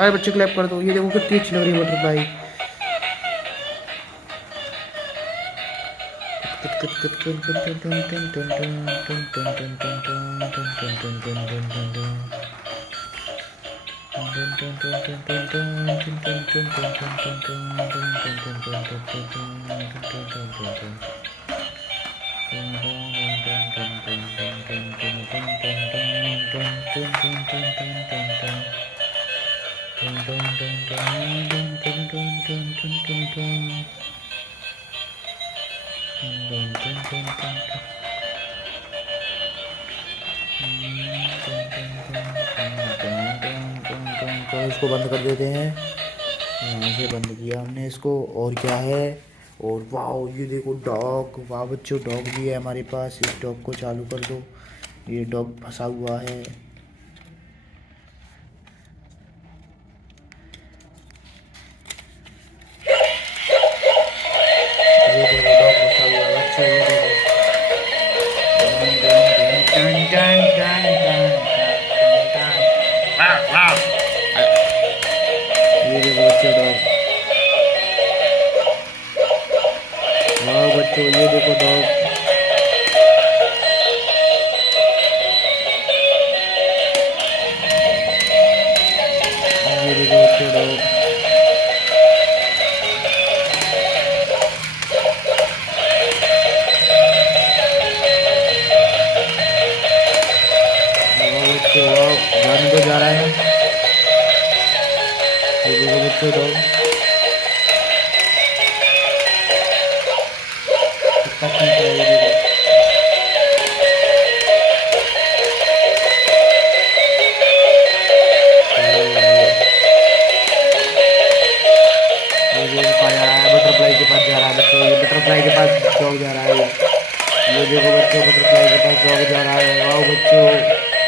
सारे बच्चे क्लैप कर दो। ये देखो कितनी अच्छी लग रही है बटरफ्लाई। इसको बंद कर देते हैं। यहाँ से बंद किया हमने इसको। और क्या है, और वाह ये देखो डॉग। वाह बच्चों, डॉग भी है हमारे पास। इस डॉग को चालू कर दो। ये डॉग फंसा हुआ है। ये देखो डॉग फंसा हुआ है बच्चों। ये देखो टन टन टन टन टन टन। ये देखो बच्चों डॉग। वाह बच्चों ये देखो डॉग। ये देखो बच्चों डॉग। वाह बच्चों वाह, जाने को जा रहा है। ये देखो बच्चों डॉग कितना क्यूट है। ये देखो ये देखो कहाँ जा रहा है, बटरफ्लाई के पास जा रहा है बच्चों। ये बटरफ्लाई के पास डॉग जा रहा है। ये देखो बच्चों, बटरफ्लाई के पास डॉग जा रहा है। वाह बच्चों।